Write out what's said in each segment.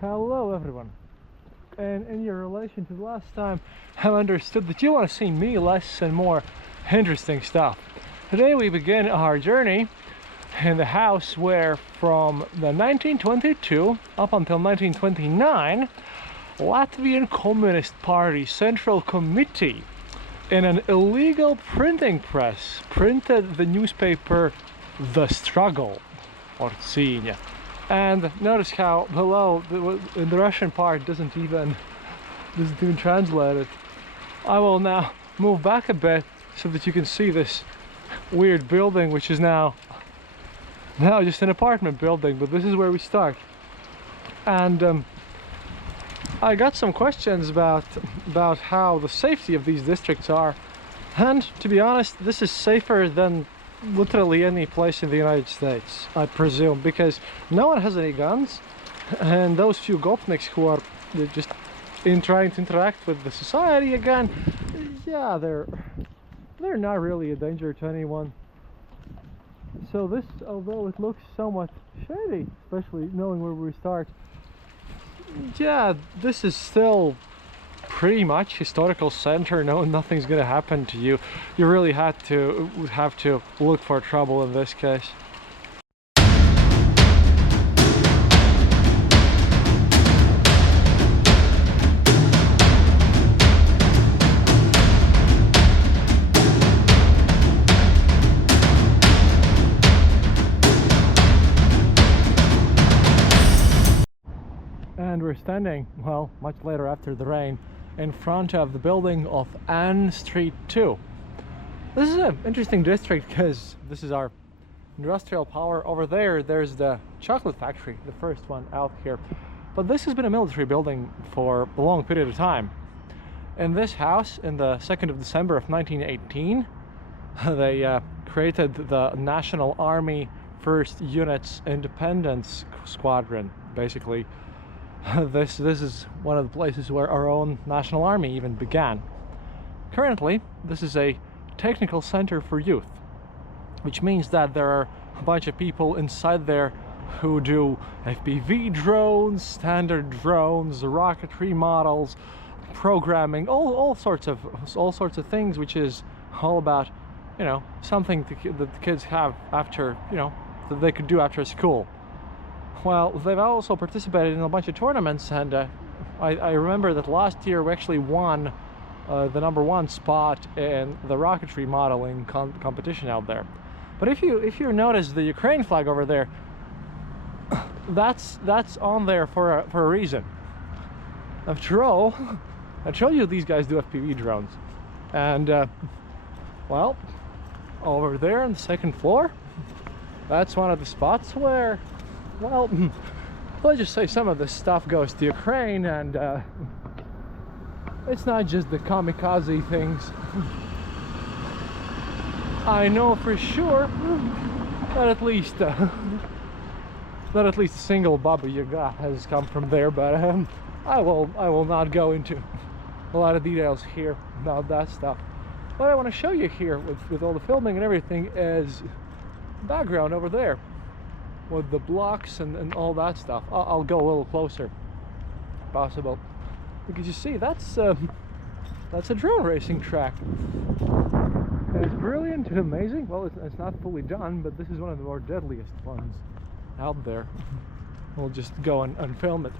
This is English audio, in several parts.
Hello everyone, and in your relation to the last time, I've understood that you want to see me less and more interesting stuff. Today we begin our journey in the house where from the 1922 up until 1929 Latvian Communist Party Central Committee in an illegal printing press printed the newspaper The Struggle, or Cīņa. And notice how below, in the Russian part, doesn't even translate it. I will now move back a bit so that you can see this weird building, which is now just an apartment building, but this is where we start. And I got some questions about how the safety of these districts are, and to be honest, this is safer than literally any place in the United States, I presume, because no one has any guns, and those few gopniks who are just trying to interact with the society again, yeah, they're not really a danger to anyone. So this, although it looks somewhat shady, especially knowing where we start, yeah, this is still pretty much historical center. No, nothing's gonna happen to you. You really have to look for trouble in this case. And we're standing, well, much later after the rain, in front of the building of Ann Street 2. This is an interesting district because this is our industrial power. Over there, there's the chocolate factory, the first one out here. But this has been a military building for a long period of time. In this house, in the 2nd of December of 1918, they created the National Army 1st Unit's Independence Squadron, basically. This is one of the places where our own national army even began. Currently, this is a technical center for youth, which means that there are a bunch of people inside there who do FPV drones, standard drones, rocketry models, programming, all sorts of things, which is all about, you know, something that the kids have after, you know, that they could do after school. Well, they've also participated in a bunch of tournaments, and I remember that last year we actually won the #1 spot in the rocketry modeling competition out there. But if you notice the Ukraine flag over there, that's on there for a reason. After all, I told you these guys do FPV drones, and well, over there on the 2nd floor, that's one of the spots where, well, let's just say some of this stuff goes to Ukraine, and it's not just the kamikaze things. I know for sure that at least a single Baba Yaga has come from there, but I will not go into a lot of details here about that stuff. What I want to show you here with all the filming and everything is background over there, with the blocks and all that stuff. I'll go a little closer if possible, because you see that's a drone racing track, and it's brilliant and amazing. Well, it's not fully done, but this is one of the more deadliest ones out there. We'll just go and film it.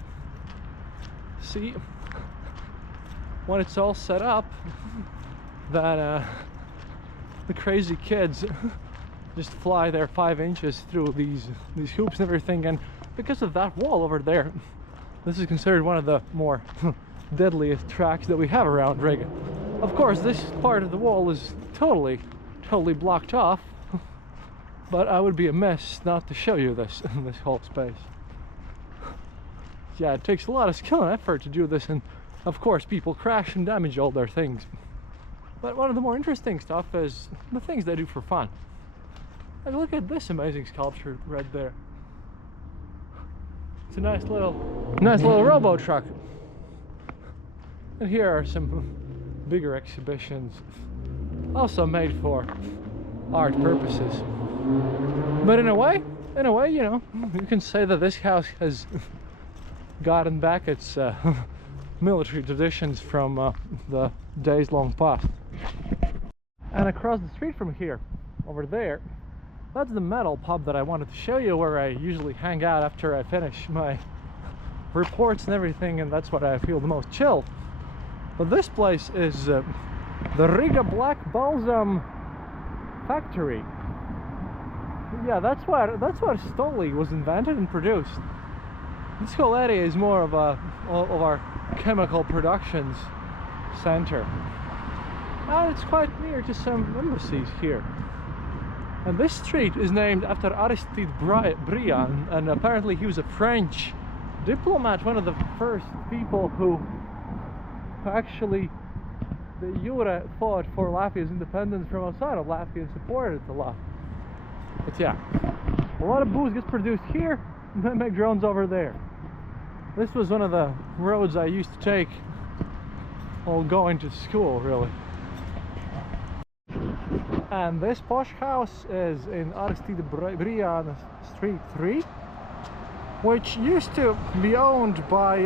See, when it's all set up, that the crazy kids just fly there 5 inches through these hoops and everything, and because of that wall over there, this is considered one of the more deadliest tracks that we have around Riga. Of course, this part of the wall is totally blocked off, but I would be amiss not to show you this whole space. Yeah, it takes a lot of skill and effort to do this, and of course people crash and damage all their things. But one of the more interesting stuff is the things they do for fun. Like, look at this amazing sculpture right there. It's a nice little robo truck. And here are some bigger exhibitions, also made for art purposes. But in a way, you know, you can say that this house has gotten back its military traditions from the days long past. And across the street from here, over there, that's the metal pub that I wanted to show you, where I usually hang out after I finish my reports and everything, and that's what I feel the most chill. But this place is the Riga Black Balsam Factory. Yeah, that's where Stoli was invented and produced. This whole area is more of our chemical productions center, and it's quite near to some embassies here. And this street is named after Aristide Briand, and apparently he was a French diplomat, one of the first people who actually de jure fought for Latvia's independence from outside of Latvia and supported it a lot. But yeah, a lot of booze gets produced here, and they make drones over there. This was one of the roads I used to take while going to school, really. And this posh house is in Aristide Briand Street 3, which used to be owned by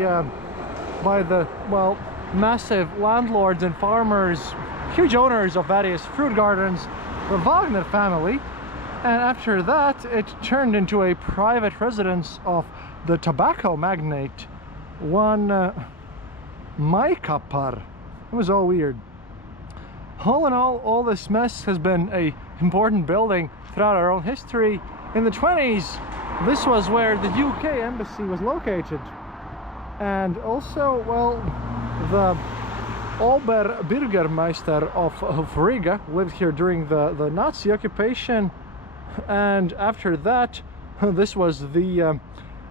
the, well, massive landlords and farmers, huge owners of various fruit gardens, the Wagner family. And after that, it turned into a private residence of the tobacco magnate, one Maikapar. It was all weird. All in all this mess has been an important building throughout our own history. In the 20s, this was where the UK embassy was located. And also, well, the Oberbürgermeister of Riga lived here during the Nazi occupation. And after that, this was the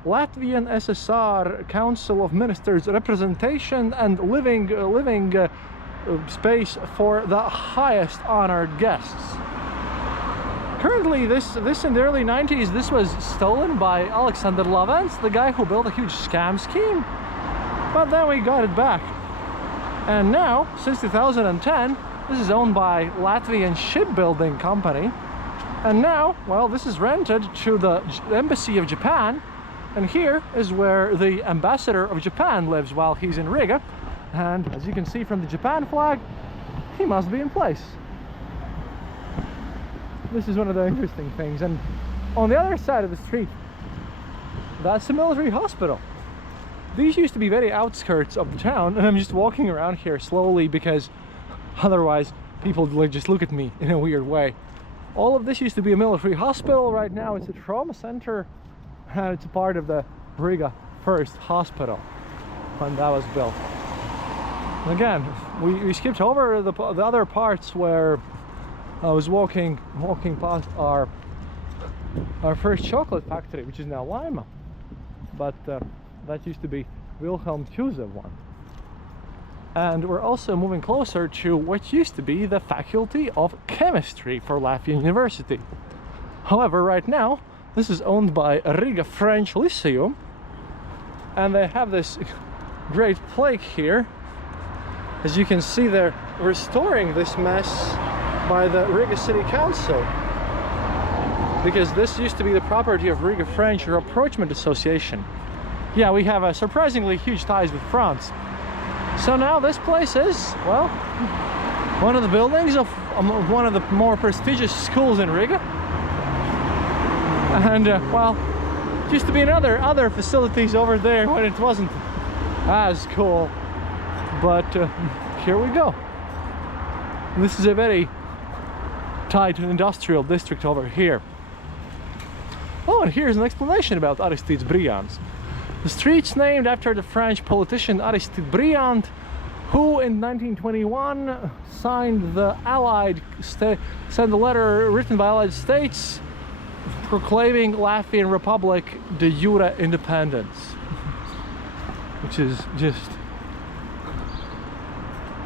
Latvian SSR Council of Ministers representation and living space for the highest honored guests. Currently, this in the early 90s, this was stolen by Alexander Lavens, the guy who built a huge scam scheme. But then we got it back. And now, since 2010, this is owned by Latvian Shipbuilding Company. And now, well, this is rented to the Embassy of Japan. And here is where the ambassador of Japan lives while he's in Riga. And as you can see from the Japan flag, he must be in place. This is one of the interesting things. And on the other side of the street, that's the military hospital. These used to be very outskirts of the town, and I'm just walking around here slowly because otherwise people would just look at me in a weird way. All of this used to be a military hospital. Right now it's a trauma center, and it's a part of the Riga First Hospital when that was built. Again, we skipped over the other parts where I was walking past our first chocolate factory, which is now Lima, but that used to be Wilhelm Tuse one. And we're also moving closer to what used to be the Faculty of Chemistry for Latvian University. However, right now this is owned by Riga French Lyceum, and they have this great plaque here. As you can see, they're restoring this mess by the Riga City Council, because this used to be the property of Riga French Rapprochement Association. Yeah, we have a surprisingly huge ties with France. So now this place is, well, one of the buildings of one of the more prestigious schools in Riga. And well, used to be other facilities over there when it wasn't as cool. But here we go. And this is a very tight industrial district over here. Oh, and here's an explanation about Aristide Briand. The street's named after the French politician Aristide Briand, who in 1921 signed sent a letter written by Allied States proclaiming Latvian Republic de jure independence, which is just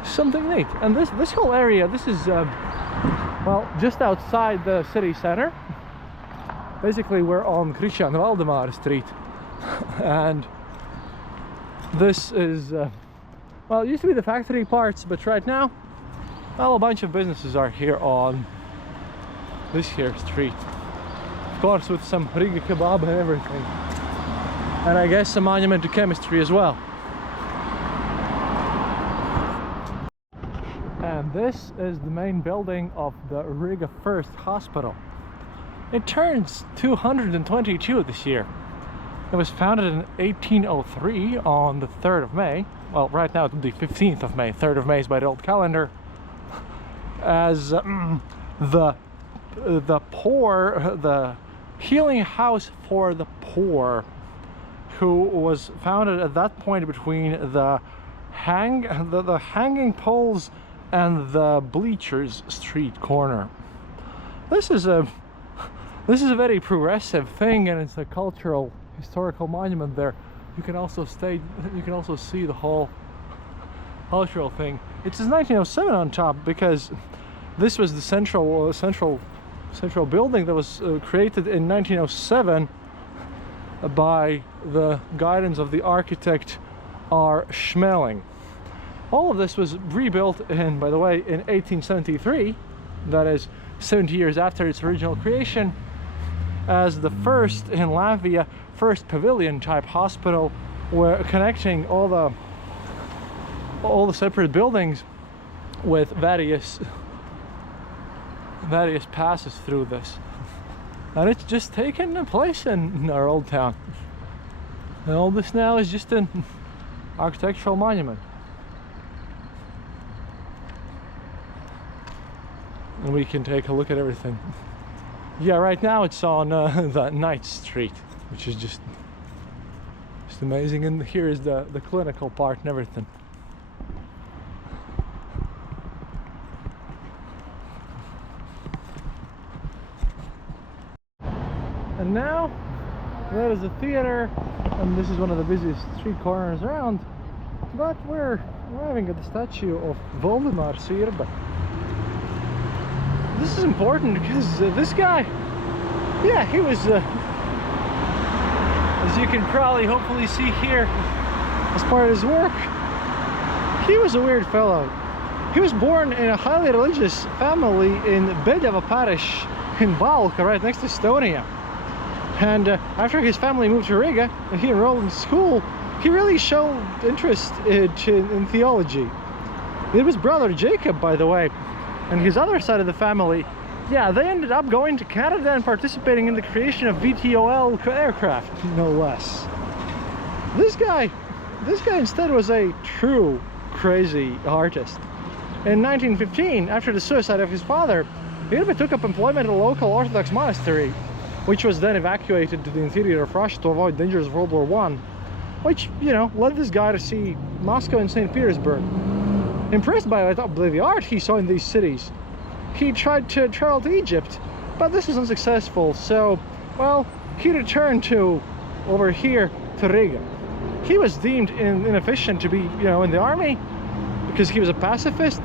something neat. And this whole area, this is well, just outside the city center. Basically, we're on Christian Valdemar Street, and this is well, it used to be the factory parts, but right now, well, a bunch of businesses are here on this here street, of course, with some Riga kebab and everything. and I guess a monument to chemistry as well. And this is the main building of the Riga First Hospital. It turns 222 this year. It was founded in 1803 on the 3rd of May. Well, right now it would be 15th of May. 3rd of May is by the old calendar. As the poor, the healing house for the poor, who was founded at that point between the hanging poles and the bleachers street corner. This is a very progressive thing, and it's a cultural historical monument there. You can also see the whole cultural thing. It says 1907 on top because this was the central building that was created in 1907 by the guidance of the architect R. Schmeling. All of this was rebuilt in, by the way, in 1873, that is 70 years after its original creation, as the first in Latvia, first pavilion type hospital, where connecting all the separate buildings with various passes through this. And it's just taken a place in our old town. And all this now is just an architectural monument. And we can take a look at everything. Yeah, right now it's on the Night Street, which is just amazing. And here is the clinical part and everything. And now that is the theater, and this is one of the busiest street corners around. But we're arriving at the statue of Voldemar Sirba. This is important because this guy, yeah, he was, as you can probably hopefully see here as part of his work, he was a weird fellow. He was born in a highly religious family in Bedava parish in Valka, right next to Estonia. And after his family moved to Riga and he enrolled in school, he really showed interest in theology. It was brother Jacob, by the way, and his other side of the family, yeah, they ended up going to Canada and participating in the creation of VTOL aircraft, no less. This guy instead was a true crazy artist. In 1915, after the suicide of his father, Irbe took up employment at a local Orthodox monastery, which was then evacuated to the interior of Russia to avoid dangers of World War I, which, you know, led this guy to see Moscow and St. Petersburg. Impressed by the art he saw in these cities, he tried to travel to Egypt, but this was unsuccessful, so, well, he returned over here to Riga. He was deemed inefficient to be, you know, in the army, because he was a pacifist.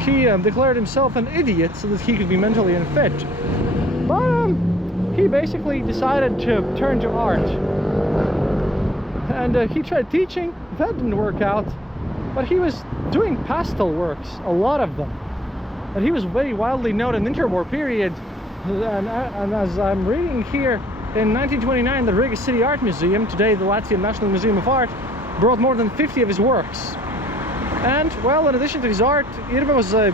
He declared himself an idiot so that he could be mentally unfit. But he basically decided to turn to art. And he tried teaching. That didn't work out. But he was doing pastel works, a lot of them. And he was very widely known in the interwar period. And as I'm reading here, in 1929, the Riga City Art Museum, today the Latvian National Museum of Art, brought more than 50 of his works. And, well, in addition to his art, Irbe was a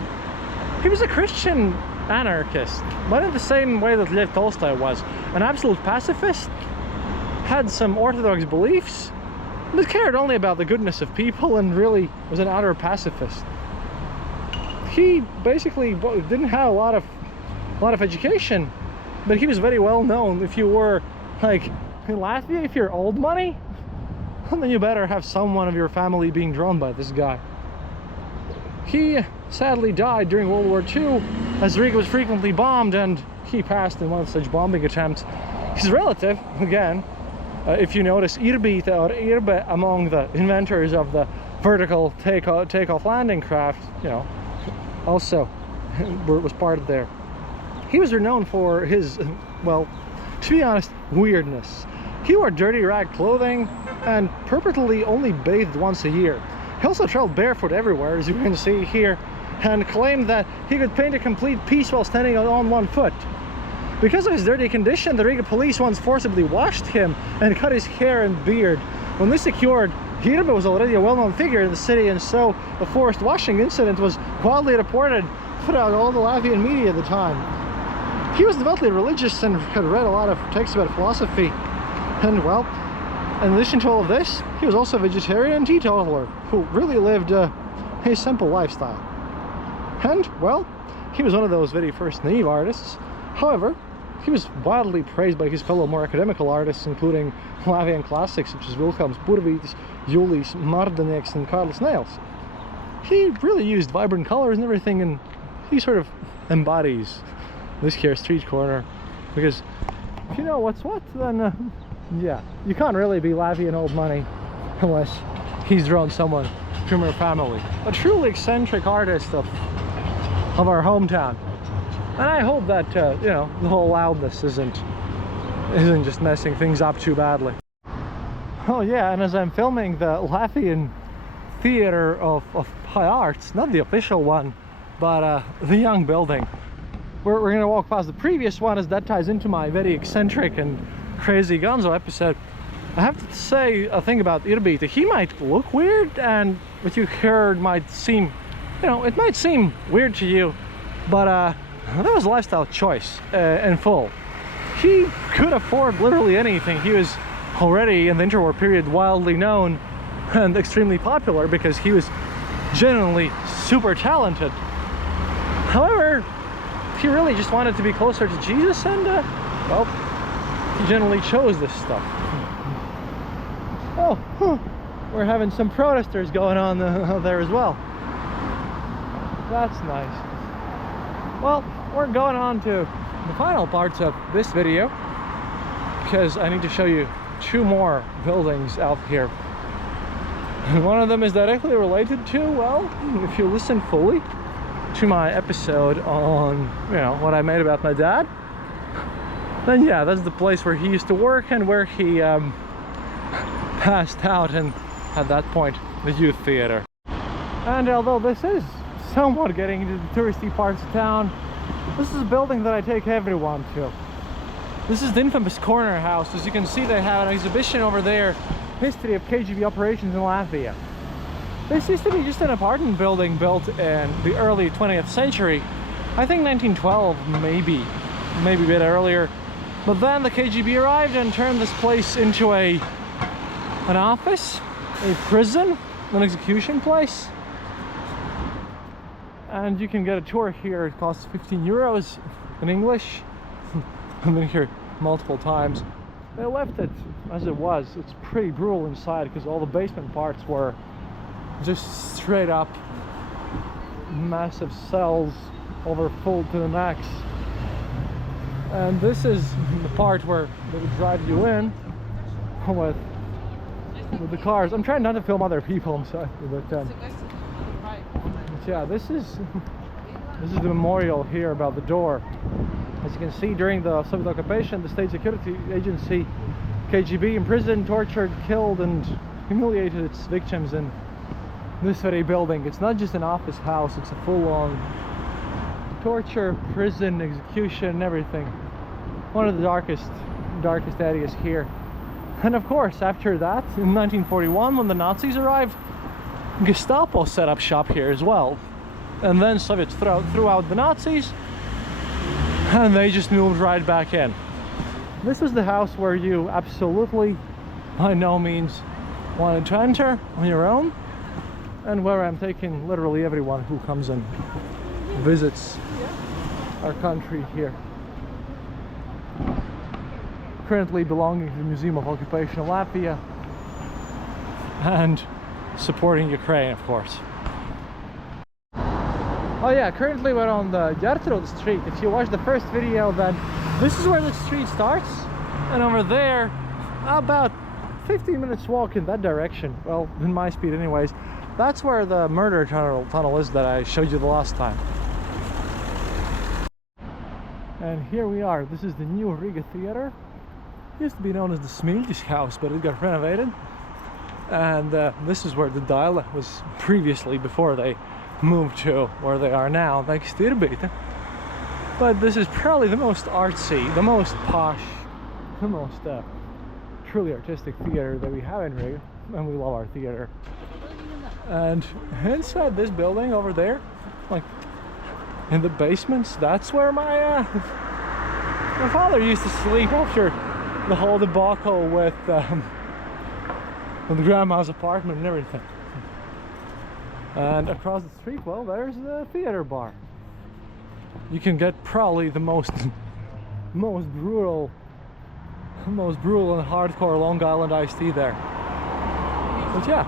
Christian anarchist, but in the same way that Lev Tolstoy was. An absolute pacifist, had some orthodox beliefs, but cared only about the goodness of people, and really was an utter pacifist. He basically didn't have a lot of education, but he was very well known. If you were, like, in Latvia, if you're old money, then you better have someone of your family being drawn by this guy. He sadly died during World War II, as Riga was frequently bombed, and he passed in one of such bombing attempts. His relative, again, if you notice, Irbe, among the inventors of the vertical takeoff landing craft, you know, also was part of there. He was renowned for his, well, to be honest, weirdness. He wore dirty rag clothing and purportedly only bathed once a year. He also traveled barefoot everywhere, as you can see here, and claimed that he could paint a complete piece while standing on one foot. Because of his dirty condition, the Riga police once forcibly washed him and cut his hair and beard. When this occurred, Kristaps was already a well-known figure in the city, and so the forced washing incident was widely reported throughout all the Latvian media at the time. He was devoutly religious and had read a lot of texts about philosophy. And well, in addition to all of this, he was also a vegetarian and teetotaler who really lived a simple lifestyle. And well, he was one of those very first naive artists. However, he was widely praised by his fellow more academical artists, including Latvian classics such as Vilhelms Purvītis, Julijs Mardanieks, and Karls Nails. He really used vibrant colors and everything, and he sort of embodies this here street corner, because if you know what's what, then yeah, you can't really be Latvian old money unless he's drawn someone from your family. A truly eccentric artist of our hometown. And I hope that you know, the whole loudness isn't just messing things up too badly. Oh yeah, and as I'm filming the Latvian Theatre of High Arts, not the official one, but the young building, we're gonna walk past the previous one, as that ties into my very eccentric and crazy Gonzo episode. I have to say a thing about indepth. He might look weird, and what you heard might seem, you know, it might seem weird to you, but that was a lifestyle choice in full. He could afford literally anything. He was already in the interwar period wildly known and extremely popular because he was genuinely super talented. However, he really just wanted to be closer to Jesus, and well, he generally chose this stuff. Oh, we're having some protesters going on there as well. That's nice. Well, we're going on to the final parts of this video, because I need to show you two more buildings out here. And one of them is directly related to, well, if you listen fully to my episode on, you know, what I made about my dad, then yeah, that's the place where he used to work and where he passed out, and at that point, the youth theater. And although this is somewhat getting into the touristy parts of town, this is a building that I take everyone to. This is the infamous Corner House. As you can see, they have an exhibition over there, history of KGB operations in Latvia. This used to be just an apartment building built in the early 20th century. I think 1912, maybe a bit earlier. But then the KGB arrived and turned this place into an office, a prison, an execution place. And you can get a tour here. It costs 15 euros in English. I've been here multiple times. They left it as it was. It's pretty brutal inside because all the basement parts were just straight up massive cells overfull to the max. And this is the part where they would drive you in with the cars. I'm trying not to film other people, I'm sorry, but yeah, this is the memorial here about the door. As you can see, during the Soviet occupation, the state security agency KGB imprisoned, tortured, killed, and humiliated its victims in this very building. It's not just an office house, it's a full-on torture, prison, execution, everything. One of the darkest areas here. And of course, after that, in 1941, when the Nazis arrived, Gestapo set up shop here as well. And then Soviets threw out the Nazis, and they just moved right back in. This was the house where you absolutely, by no means, wanted to enter on your own, and where I'm taking literally everyone who comes and visits our country here. Currently belonging to the Museum of Occupation of Latvia, and supporting Ukraine, of course. Oh yeah, currently we're on the Gertrud Street. If you watch the first video, then this is where the street starts, and over there, about 15 minutes walk in that direction, well, in my speed anyways, that's where the murder tunnel is that I showed you the last time. And here we are. This is the new Riga Theatre. It used to be known as the Smiltis House, but it got renovated. And this is where the dialect was previously, before they moved to where they are now, next to indepth. But this is probably the most artsy, the most posh, the most truly artistic theater that we have in Riga, and we love our theater. And inside this building over there, like in the basements, that's where my father used to sleep after the whole debacle with the grandma's apartment and everything. And across the street, well, there's the theater bar. You can get probably the most brutal and hardcore Long Island iced tea there. But yeah,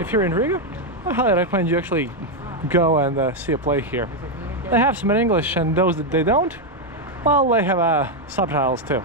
if you're in Riga, I highly recommend you actually go and see a play here. They have some in English, and those that they don't, well, they have subtitles too.